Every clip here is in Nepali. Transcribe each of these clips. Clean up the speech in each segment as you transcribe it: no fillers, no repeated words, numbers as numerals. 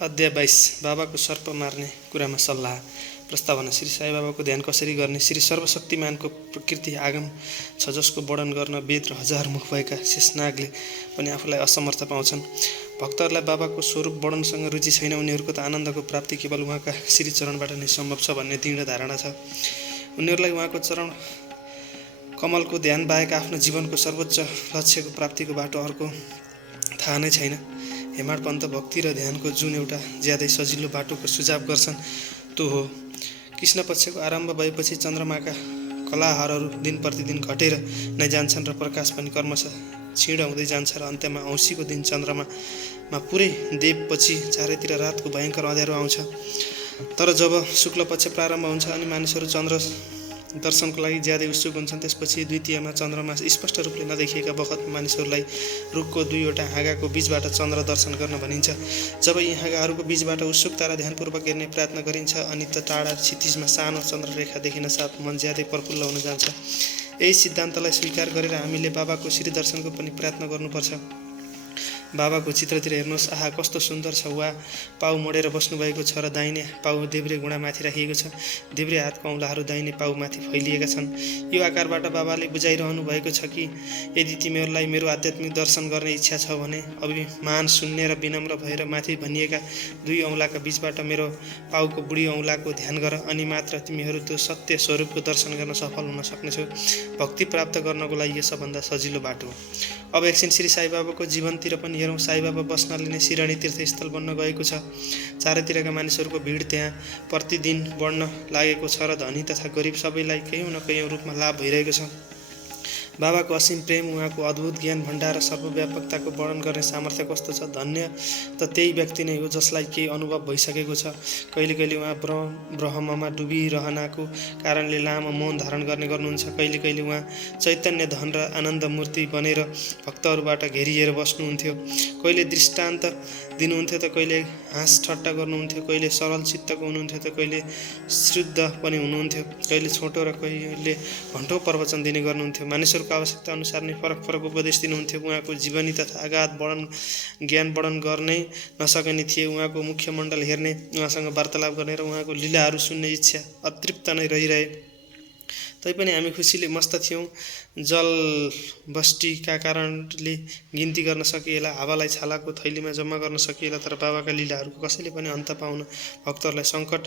अध्याय 22 बाबाको सर्प मार्ने कुरामा सल्लाह प्रस्तावना। श्री साई बाबाको ध्यान कसरी गर्ने। श्री सर्वशक्तिमानको प्रकृति आगम छ जसको वर्णन गर्न वेद र हजार मुख भएका शेषनागले पनि आफूलाई असमर्थ पाउँछन्। भक्तहरूलाई बाबाको स्वरूप वर्णनसँग रुचि छैन। उनीहरूको त आनन्दको प्राप्ति केवल उहाँका श्री चरणबाट नै सम्भव छ भन्ने दृढ धारणा छ। उनीहरूलाई उहाँको चरण कमलको ध्यान बाहेक आफ्नो जीवनको सर्वोच्च लक्ष्यको प्राप्तिको बाटो अर्को थाहा नै छैन। हेमाड पन्त भक्ति र ध्यानको जुन एउटा ज्यादै सजिलो बाटोको सुझाव गर्छन् त्यो हो। कृष्ण पक्षको आरम्भ भएपछि चन्द्रमाका कलाहारहरू दिन प्रतिदिन घटेर नै जान्छन् र प्रकाश पनि क्रमशः क्षीण हुँदै जान्छ र अन्त्यमा औँसीको दिन चन्द्रमामा पुरै देवपछि चारैतिर रातको भयङ्कर अँध्यारो आउँछ। तर जब शुक्ल पक्ष प्रारम्भ हुन्छ अनि मानिसहरू चन्द्र दर्शनको लागि ज्यादै उत्सुक हुन्छन्, त्यसपछि द्वितीयमा चन्द्रमा स्पष्ट रूपले नदेखिएका बखतमा मानिसहरूलाई रुखको दुईवटा हाँगाको बीचबाट चन्द्र दर्शन गर्न भनिन्छ। जब यी हाँगाहरूको बीचबाट उत्सुकता र ध्यानपूर्वक हेर्ने प्रयत्न गरिन्छ अनि त टाढा क्षितिजमा सानो चन्द्ररेखा देखिन साथ मन ज्यादै प्रफुल्ल हुन जान्छ। यही सिद्धान्तलाई स्वीकार गरेर हामीले बाबाको श्री दर्शनको पनि प्रयत्न गर्नुपर्छ। बाबाको चित्रतिर हेर्नुहोस्, आहा कस्तो सुन्दर छ। वा पाउ मोडेर बस्नुभएको छ र दाहिने पाउ देब्रे घुँडामाथि राखिएको छ। देब्रे हातको औँलाहरू दाहिने पाउमाथि फैलिएका छन्। यो आकारबाट बाबाले बुझाइरहनु भएको छ कि यदि तिमीहरूलाई मेरो आध्यात्मिक दर्शन गर्ने इच्छा छ भने अभिमान शून्य र विनम्र भएर माथि भनिएका दुई औँलाका बीचबाट मेरो पाउको बुढी औँलाको ध्यान गर, अनि मात्र तिमीहरू त्यो सत्य स्वरूपको दर्शन गर्न सफल हुन सक्नेछौ। भक्ति प्राप्त गर्नको लागि यो सबभन्दा सजिलो बाटो हो। अब एकछिन श्री साई बाबाको जीवनतिर पनि हेरौँ। साई बाबा बस्नाले नै सिरानी तीर्थस्थल बन्न गएको छ। चारैतिरका मानिसहरूको भिड त्यहाँ प्रतिदिन बढ्न लागेको छ र धनी तथा गरिब सबैलाई कयौँ न कयौँ रूपमा लाभ भइरहेको छ। बाबाको असीम प्रेम, उहाँको अद्भुत ज्ञान भण्डार र सर्वव्यापकताको वर्णन गर्ने सामर्थ्य कस्तो छ। धन्य त त्यही व्यक्ति नै हो जसलाई केही अनुभव भइसकेको छ। कहिले कहिले उहाँ ब्रह्ममा डुबिरहनाको कारणले लामो मौन धारण गर्नुहुन्छ। कहिले कहिले उहाँ चैतन्य धन र आनन्द मूर्ति बनेर भक्तहरूबाट घेरिएर बस्नुहुन्थ्यो। कहिले दृष्टान्त दिनुहुन्थ्यो त कहिले हाँस ठट्टा गर्नुहुन्थ्यो। कहिले सरल चित्तको हुनुहुन्थ्यो त कहिले शुद्ध पनि हुनुहुन्थ्यो। कहिले छोटो र कहिले घन्टौँ प्रवचन दिने गर्नुहुन्थ्यो। मानिसहरूको आवश्यकता अनुसार नै फरक फरक उपदेश दिनुहुन्थ्यो। उहाँको जीवनी तथा अगाध ज्ञान वर्णन गर्नै नसक्ने थिए। उहाँको मुख्य मण्डल हेर्ने, उहाँसँग वार्तालाप गर्ने र उहाँको लीलाहरू सुन्ने इच्छा अतृप्त नै रहिरहे। तैपनि हामी खुसीले मस्त थियौँ। जलवष्टिका कारणले गिन्ती गर्न सकिएला, हावालाई छालाको थैलीमा जम्मा गर्न सकिएला, तर बाबाका लीलाहरूको कसैले पनि अन्त पाउन भक्तहरूलाई सङ्कट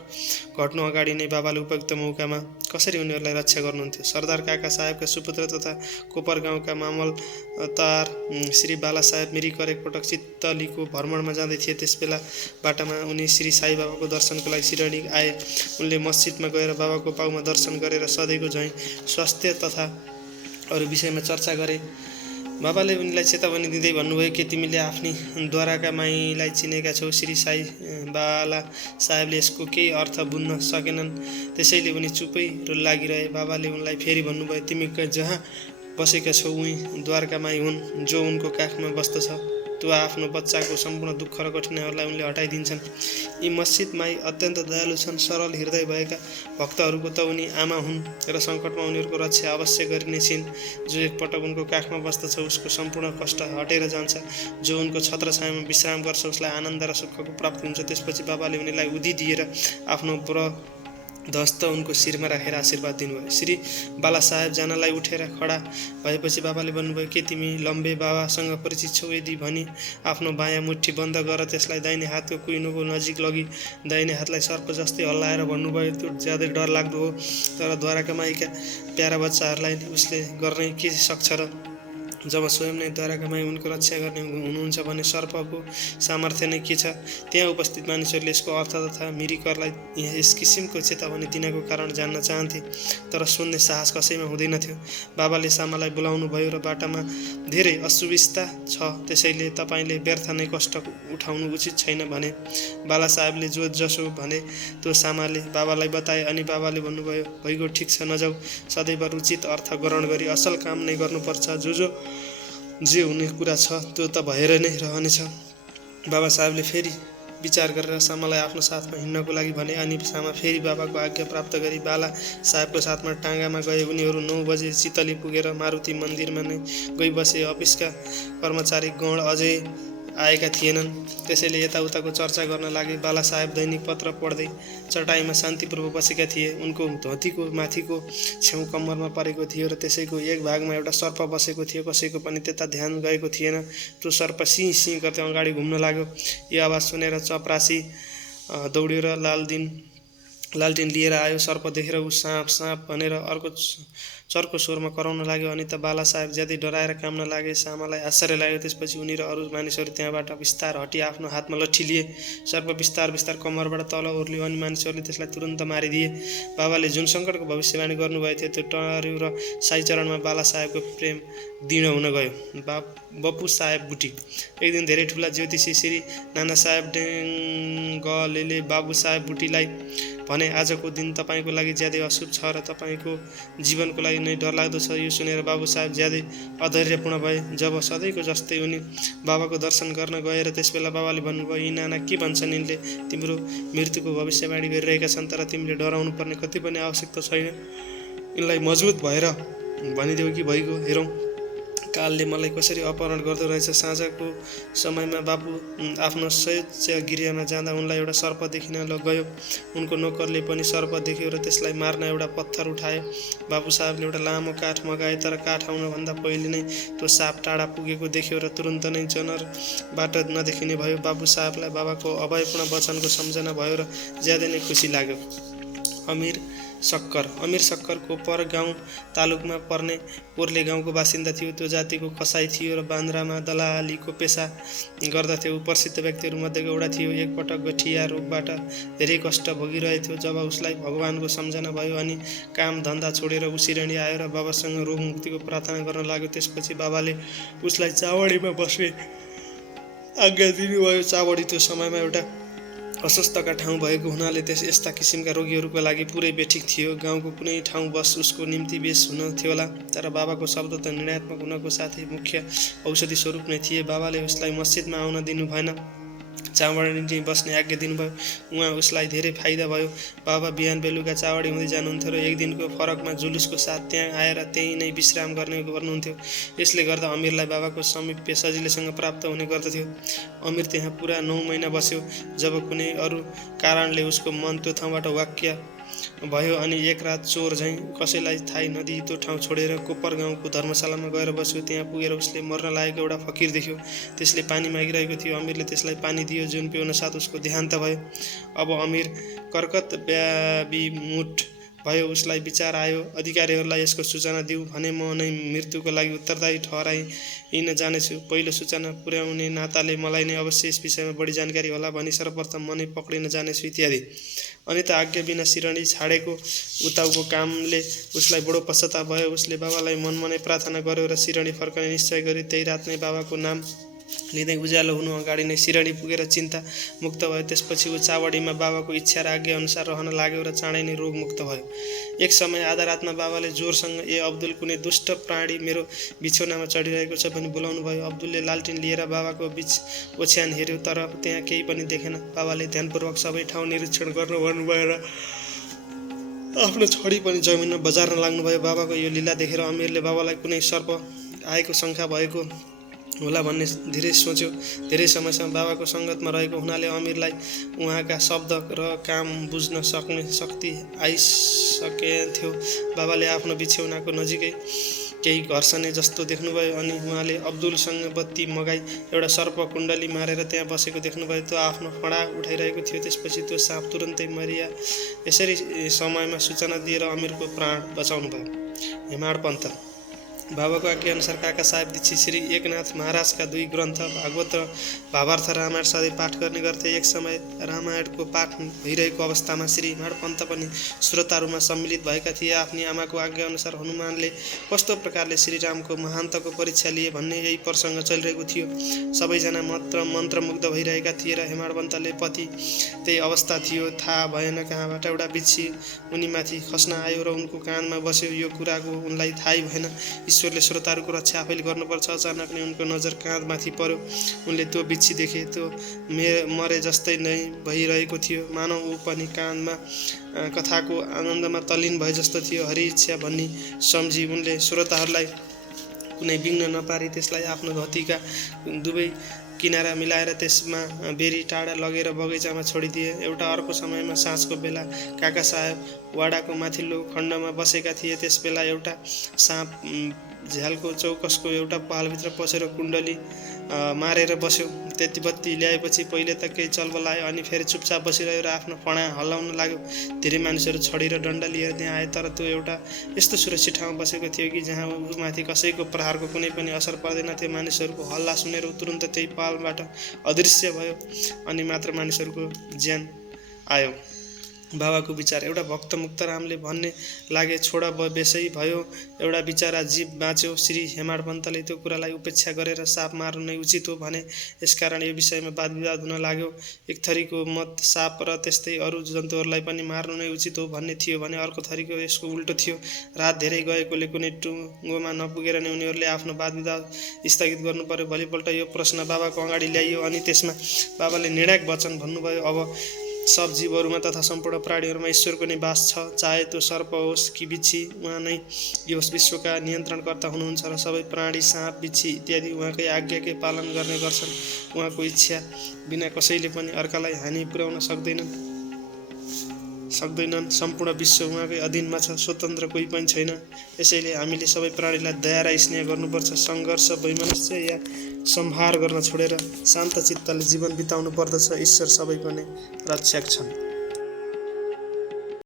घट्नु अगाडि नै बाबाले उपयुक्त मौकामा कसरी उनीहरूलाई रक्षा गर्नुहुन्थ्यो। सरदार काका साहेबका सुपुत्र तथा कोपर गाउँका मामलतार श्री बाला साहेब मिरिकर एकपटक चित्तलीको भ्रमणमा जाँदै थिए। त्यसबेला बाटामा उनी श्री साई बाबाको दर्शनको लागि सिरानी आए। उनले मस्जिदमा गएर बाबाको पाउमा दर्शन गरेर सधैँको झैँ स्वास्थ्य तथा अरू विषयमा चर्चा गरे। बाबाले उनीलाई चेतावनी दिँदै भन्नुभयो कि तिमीले आफ्नी द्वाराका माईलाई चिनेका छौ। श्री साई बाला साहेबले यसको केही अर्थ बुझ्न सकेनन्, त्यसैले उनी चुपै लागिरहे। बाबाले उनलाई फेरि भन्नुभयो, तिमी जहाँ बसेका छौ उही द्वारका माई हुन्। जो उनको काखमा बस्दछ त्यो आफ्नो बच्चाको सम्पूर्ण दुःख र कठिनाइहरूलाई उनले हटाइदिन्छन्। यी मस्जिद माई अत्यन्त दयालु छन्। सरल हृदय भएका भक्तहरूको त उनी आमा हुन् र सङ्कटमा उनीहरूको रक्षा अवश्य गरिने छिन्। जो एकपटक उनको काखमा बस्दछ उसको सम्पूर्ण कष्ट हटेर जान्छ। जो उनको छत्रछायामा विश्राम गर्छ उसलाई आनन्द र सुखको प्राप्ति हुन्छ। त्यसपछि बाबाले उनीलाई उधी दिएर आफ्नो ध्वस्त उनको शिरमा राखेर आशीर्वाद दिनुभयो। श्री बाला साहेब जानलाई उठेर खडा भएपछि बाबाले भन्नुभयो, के तिमी लम्बे बाबासँग परिचित छौ? यदि भनी आफ्नो बायाँ मुट्ठी बन्द गर त्यसलाई दाहिने हातको कुइनोको नजिक लगी दाहिने हातलाई सर्प जस्तै हल्लाएर भन्नुभयो, त्यो ज्यादै डरलाग्दो हो, तर द्वारका माईका प्यारा बच्चाहरूलाई उसले गर्नै के सक्छ र? जब स्वयं नै द्वारका माई उनको रक्षा गर्ने हुनुहुन्छ भने सर्पको सामर्थ्य नै के छ? त्यहाँ उपस्थित मानिसहरूले यसको अर्थ तथा मिरिकरलाई यस किसिमको चेतावनी दिनको कारण जान्न चाहन्थे, तर सुन्ने साहस कसैमा हुँदैनथ्यो। बाबाले सामालाई बोलाउनु भयो र बाटामा धेरै असुविस्ता छ, त्यसैले तपाईँले व्यर्थ नै कष्ट उठाउनु उचित छैन भने। बाला साहेबले जो जसो भने त्यो सामाले बाबालाई बताए अनि बाबाले भन्नुभयो, भइगयो, ठिक छ, नजाऊ। सदैव उचित अर्थ ग्रहण गरी असल काम नै गर्नुपर्छ। जे हुने कुरा छ त्यो त भएर नै रहनेछ। बाबा साहेबले फेरि विचार गरेर सामालाई आफ्नो साथमा हिँड्नको लागि भने अनि सामा फेरि बाबाको आज्ञा प्राप्त गरी बाला साहेबको साथमा टाँगामा गए। उनीहरू 9 बजे चितली पुगेर मारुति मन्दिरमा नै गई बसे। अफिसका कर्मचारी गण अझै आएका थिएनन्। त्यसैले यताउताको चर्चा गर्न लागे। बाला साहेब दैनिक पत्र पढ्दै चटाईमा शान्तिपूर्वक बसेका थिए। उनको धोतीको माथिको छेउ कम्मरमा परेको थियो र त्यसैको एक भागमा एउटा सर्प बसेको थियो। कसैको पनि त्यता ध्यान गएको थिएन। त्यो सर्प सिँ सिँ गर्दै अगाडि घुम्न लाग्यो। यो आवाज सुनेर चपरासी दौड्यो र लालटिन लिएर आयो। सर्प देखेर ऊ साँप साँप भनेर अर्को चर्को स्वरमा कराउन लाग्यो। अनि त बाला साहेब ज्यादै डराएर काम्न लागे। सामालाई आश्चर्य लाग्यो। त्यसपछि उनी र अरू मानिसहरू त्यहाँबाट बिस्तार हटी आफ्नो हातमा लट्ठी लिए। सर्प बिस्तार बिस्तार कम्मरबाट तल ओर्लियो अनि मानिसहरूले त्यसलाई तुरन्त मारिदिए। बाबाले जुन सङ्कटको भविष्यवाणी गर्नुभएको थियो त्यो टर्यो र साई चरणमा बाला साहेबको प्रेम दृढ हुन गयो। बप्पु साहेब बुटी। एक दिन धेरै ठुला ज्योतिषी श्री नाना साहेब डेङ्गलेले बाबु साहेब बुटीलाई भने, आजको दिन तपाईँको लागि ज्यादै अशुभ छ र तपाईँको जीवनको लागि नै डरलाग्दो छ। यो सुनेर बाबु साहेब ज्यादै अधैर्यपूर्ण भए। जब सधैँको जस्तै उनी बाबाको दर्शन गर्न गए र त्यसबेला बाबाले भन्नुभयो, यी नाना के भन्छन्, यिनले तिम्रो मृत्युको भविष्यवाणी गरिरहेका छन्, तर तिमीले डराउनु पर्ने कति पनि आवश्यकता छैन। यिनलाई मजबुत भएर भनिदेऊ कि भइगयो, हेरौँ कालले मलाई कसरी अपहरण गर्दो रहेछ। साँझको समयमा बाबु आफ्नो शय्या गृहमा जाँदा उनलाई एउटा सर्प देखिन गयो। उनको नोकरले पनि सर्प देख्यो र त्यसलाई मार्न एउटा पत्थर उठायो। बाबु साहेबले एउटा लामो काठ मगाए, तर काठ आउनभन्दा पहिले नै त्यो साप टाढा पुगेको देख्यो र तुरुन्त नै जनरबाट नदेखिने भयो। बाबु साहेबलाई बाबाको अभयपूर्ण वचनको सम्झना भयो र ज्यादै नै खुसी लाग्यो। अमिर सक्करको पर गाउँ तालुकमा पर्ने कोर्ले गाउँको बासिन्दा थियो। त्यो जातिको कसाई थियो र बान्द्रामा दलालीको पेसा गर्दथ्यो। ऊ प्रसिद्ध व्यक्तिहरूमध्येको एउटा थियो। एकपटक गठिया रोगबाट धेरै कष्ट भोगिरहेथ्यो। जब उसलाई भगवानको सम्झना भयो अनि काम धन्दा छोडेर ऊ सिरणी आयो र बाबासँग रोग मुक्तिको प्रार्थना गर्न लाग्यो। त्यसपछि बाबाले उसलाई चावडीमा बस्ने आज्ञा दिनुभयो। चावडी त्यो समयमा एउटा अस्वस्थका ठाउँ भएको हुनाले यस्ता किसिमका रोगीहरूको लागि पुरै बेठिक थियो। गाउँको कुनै ठाउँ बस उसको निम्ति बेस हुन थियोला। तर बाबाको शब्द त निर्णयात्मक हुनको साथै मुख्य औषधि स्वरूप नै थिए। बाबाले उसलाई मस्जिदमा आउन दिनु भएन, चावडी बस्ने आज्ञा दिनुभयो। उहाँ उसलाई धेरै फाइदा भयो। बाबा बिहान बेलुका चावडी हुँदै जानुहुन्थ्यो र एक दिनको फरकमा जुलुसको साथ त्यहाँ आएर त्यहीँ नै विश्राम गर्नुहुन्थ्यो। यसले गर्दा अमिरलाई बाबाको समीप्य सजिलैसँग प्राप्त हुने गर्दथ्यो। अमिर त्यहाँ पुरा 9 महिना बस्यो। जब कुनै अरू कारणले उसको मन त्यो ठाउँबाट वाक्य भयो अनि एक रात चोर झैँ कसैलाई थाहै नदिई त्यो ठाउँ छोडेर कोपर गाउँको धर्मशालामा गएर बस्यो। त्यहाँ पुगेर उसले मर्न लागेको एउटा फकिर देख्यो। त्यसले पानी मागिरहेको थियो। अमिरले त्यसलाई पानी दियो, जुन पिउन साथ उसको देहान्त भयो। अब अमिर कर्कत व्याविमुठ भयो। उसलाई विचार आयो, अधिकारीहरूलाई यसको सूचना दिउँ भने म नै मृत्युको लागि उत्तरदायी ठहराइन जानेछु। पहिलो सूचना पुर्याउने नाताले मलाई नै अवश्य यस विषयमा बढी जानकारी होला भनी सर्वप्रथम म नै पक्रिन जानेछु इत्यादि। अनि त आज्ञा बिना सिरणी छाडेको उताउको कामले उसलाई बडो पश्चाताप भयो। उसले बाबालाई मनमा नै प्रार्थना गर्यो र सिरणी फर्कने निश्चय गरी त्यही रात नै बाबाको नाम लिँदै उज्यालो हुनु अगाडि नै सिरणी पुगेर चिन्ता मुक्त भयो। त्यसपछि ऊ चावडीमा बाबाको इच्छा र आज्ञा अनुसार रहन लाग्यो र चाँडै नै रोग मुक्त भयो। एक समय आधा रातमा बाबाले जोरसँग, ए अब्दुल, कुनै दुष्ट प्राणी मेरो बिछौनामा चढिरहेको छ भनी बोलाउनु भयो। अब्दुलले लालटिन लिएर बाबाको बीच ओछ्यान हेर्यो, तर त्यहाँ केही पनि देखेन। बाबाले ध्यानपूर्वक सबै ठाउँ निरीक्षण गर्नु भन्नुभयो र आफ्नो छडी पनि जमिनमा बजार्न लाग्नुभयो। बाबाको यो लीला देखेर अमिरले बाबालाई कुनै सर्प आएको शङ्का भएको होला भन्ने धेरै सोच्यो। धेरै समयसम्म बाबाको सङ्गतमा रहेको हुनाले अमिरलाई उहाँका शब्द र काम बुझ्न सक्ने शक्ति आइसकेथ्यो। बाबाले आफ्नो बिछौनाको नजिकै केही घर्षणे जस्तो देख्नुभयो अनि उहाँले अब्दुलसँग बत्ती मगाई एउटा सर्प कुण्डली मारेर त्यहाँ बसेको देख्नुभयो। त्यो आफ्नो फडा उठाइरहेको थियो। त्यसपछि त्यो साँप तुरन्तै मरिया। यसरी समयमा सूचना दिएर अमिरको प्राण बचाउनु भयो। हेमाड पन्त। बाबाको आज्ञाअनुसार काका साहेब दीक्षित श्री एकनाथ महाराजका 2 ग्रन्थ भागवत र भावार्थ रामायण सधैँ पाठ गर्ने गर्थे। एक समय रामायणको पाठ भइरहेको अवस्थामा श्री हेमाड पन्त पनि श्रोताहरूमा सम्मिलित भएका थिए। आफ्नी आमाको आज्ञाअनुसार हनुमानले कस्तो प्रकारले श्रीरामको महान्तको परीक्षा लिए भन्ने यही प्रसङ्ग चलिरहेको थियो। सबैजना मन्त्रमुग्ध भइरहेका थिए र हेमाड पन्तले पति त्यही अवस्था थियो। थाहा भएन कहाँबाट एउटा बिच्छी उनीमाथि खस्न आयो र उनको कानमा बस्यो। यो कुराको उनलाई थाहै भएन। ईश्वरले श्रोताहरूको रक्षा आफैले गर्नुपर्छ। अचानक नै उनको नजर काँधमाथि पर्यो। उनले त्यो बिच्छी देखे। त्यो मरे जस्तै नै भइरहेको थियो। मानव ऊ पनि काँधमा कथाको आनन्दमा तल्लीन भए जस्तो थियो। हरि इच्छा भन्ने सम्झी उनले श्रोताहरूलाई कुनै विघ्न नपारी त्यसलाई आफ्नो धोतीका दुवै किनारा मिलाएर त्यसमा बेरी टाढा लगेर बगैँचामा छोडिदिए। एउटा अर्को समयमा साँझको बेला काका साहेब वाडाको माथिल्लो खण्डमा बसेका थिए। त्यसबेला एउटा साँप झ्यालको चौकसको एउटा पालभित्र पसेर कुण्डली मारेर बस्यो। त्यति बत्ती ल्याएपछि पहिले त केही चलबल आयो, अनि फेरि चुपचाप बसिरह्यो र आफ्नो फणा हल्लाउन लाग्यो। धेरै मानिसहरू छडी र डन्डा लिएर त्यहाँ आए, तर त्यो एउटा यस्तो सुरक्षित ठाउँमा बसेको थियो कि जहाँ उमाथि कसैको प्रहारको कुनै पनि असर पर्दैन थियो। मानिसहरूको हल्ला सुनेर तुरुन्त त्यही पालबाट अदृश्य भयो, अनि मात्र मानिसहरूको ज्यान आयो। बाबाको विचार। एउटा भक्त मुक्तरामले भन्ने लागे, छोड बेसै भयो, एउटा बिचारा जीव बाँच्यो। श्री हेमाड पन्तले त्यो कुरालाई उपेक्षा गरेर साप मार्नु नै उचित हो भने। यसकारण यो विषयमा वादविवाद हुन लाग्यो। एक थरीको मत साप र त्यस्तै अरू जन्तुहरूलाई पनि मार्नु नै उचित हो भन्ने थियो भने अर्को थरीको यसको उल्टो थियो। रात धेरै गएकोले कुनै टुङ्गोमा नपुगेर नै उनीहरूले आफ्नो वादविवाद स्थगित गर्नु पर्यो। भोलिपल्ट यो प्रश्न बाबाको अगाडि ल्याइयो, अनि त्यसमा बाबाले निर्णायक वचन भन्नुभयो, अब सब जीवहरूमा तथा सम्पूर्ण प्राणीहरूमा ईश्वरको नै वास छ। चाहे त्यो सर्प होस् कि बिच्छी, उहाँ नै यो विश्वका नियन्त्रणकर्ता हुनुहुन्छ र सबै प्राणी, साँप, बिच्छी इत्यादि उहाँकै आज्ञाकै पालन गर्ने गर्छन्। उहाँको इच्छा बिना कसैले पनि अर्कालाई हानि पुर्याउन सक्दैनन्। सम्पूर्ण विश्व उहाँकै अधीनमा छ, स्वतन्त्र कोही पनि छैन। यसैले हामीले सबै प्राणीलाई दया र स्नेह गर्नुपर्छ। सङ्घर्ष, वैमनस्य या संहार गर्न छोडेर शान्त चित्तले जीवन बिताउनु पर्दछ। ईश्वर सबैको नै रक्षक छन्।